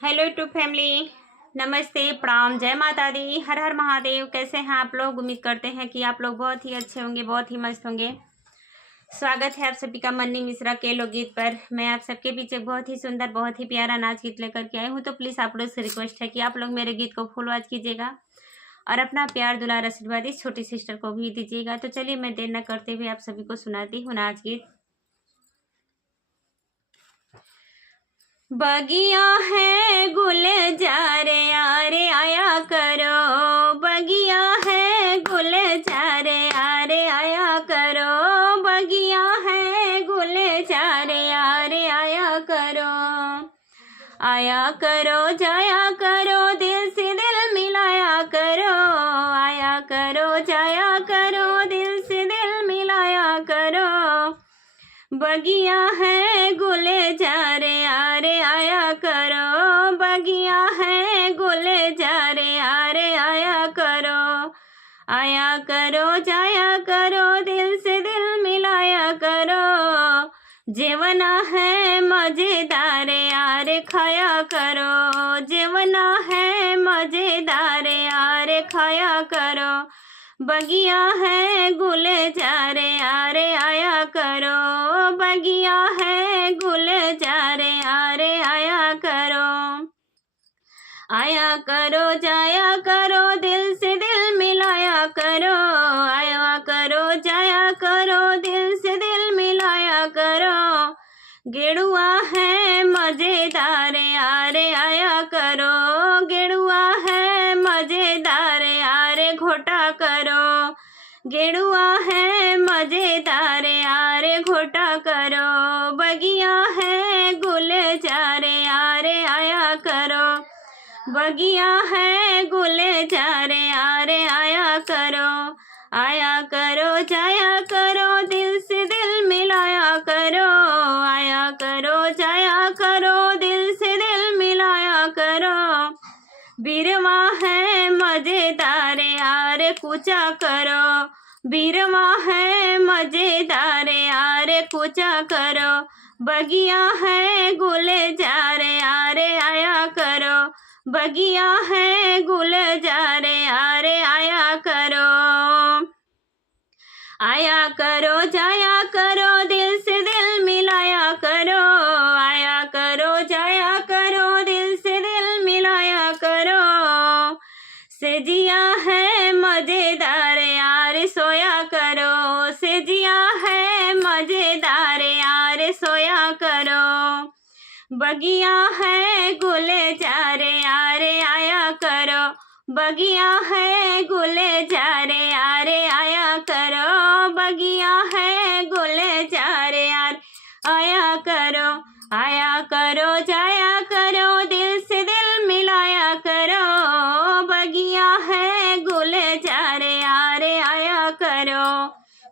Hello YouTube family, नमस्ते, प्रणाम, जय माता दी, हर हर महादेव। कैसे हैं आप लोग? उम्मीद करते हैं कि आप लोग बहुत ही अच्छे होंगे, बहुत ही मस्त होंगे। स्वागत है आप सभी का मन्नी मिश्रा के लोकगीत पर। मैं आप सबके बीच एक बहुत ही सुंदर, बहुत ही प्यारा नाच गीत लेकर के आई हूँ। तो प्लीज़ आप लोग से रिक्वेस्ट है कि आप लोग मेरे गीत को फुल वॉच कीजिएगा और अपना प्यार दुलार आशीर्वाद इस छोटी सिस्टर को भी दीजिएगा। तो चलिए मैं देर न करते हुए आप सभी को सुनाती हूँ नाच गीत। बगिया है गुलजार यारे आया करो, बगिया है गुलजार यारे आया करो, बगिया है गुलजार यारे आया करो जाया करो, दिल से दिल मिलाया करो, आया करो जाया करो, दिल से दिल मिलाया करो। बगिया है गुलजार यारे आया करो, बगिया है गुलजार यारे आया करो जाया करो, दिल से दिल मिलाया करो। जेवना है मजेदार यार खाया करो, जेवना है मजेदार यार खाया करो। बगिया है गुलजार यारे आया करो, बगिया है गुलजार यारे आया करो जाया करो, दिल से दिल मिलाया करो, आया करो जाया करो, दिल से दिल मिलाया करो। गेड़ुआ है मजेदार यारे आया करो, गेड़ुआ है मजेदार यारे घोटा करो, गेड़ुआ है मजेदार यारे घोटा करो। बगिया है गुलजार यारे आया करो, बगिया है गुलजार यारे आया करो जाया करो, दिल से दिल मिलाया करो, आया करो जाया करो, दिल से दिल मिलाया करो। बीरवा है मजेदार यार कूचा करो, बीरवा है मजेदार यार कूचा करो। बगिया है गुलजार यारे आया करो, बगिया है गुलजार यारे आया करो जाया करो, दिल से दिल मिलाया करो, आया करो जाया करो, दिल से दिल मिलाया करो। सेजिया है मजेदार यार सोया करो, सेजिया है मजेदार यार सोया करो। बगिया है गुलजार यारे आया करो, बगिया है गुलजार यारे आया करो, बगिया है गुलजार यार आया करो जाया करो, दिल से दिल मिलाया करो। बगिया है गुलजार यारे आया करो।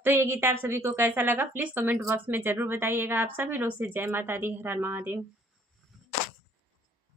तो ये गीत आप सभी को कैसा लगा प्लीज कमेंट बॉक्स में जरूर बताइएगा। आप सभी लोग से जय माता दी, हर हर महादेव।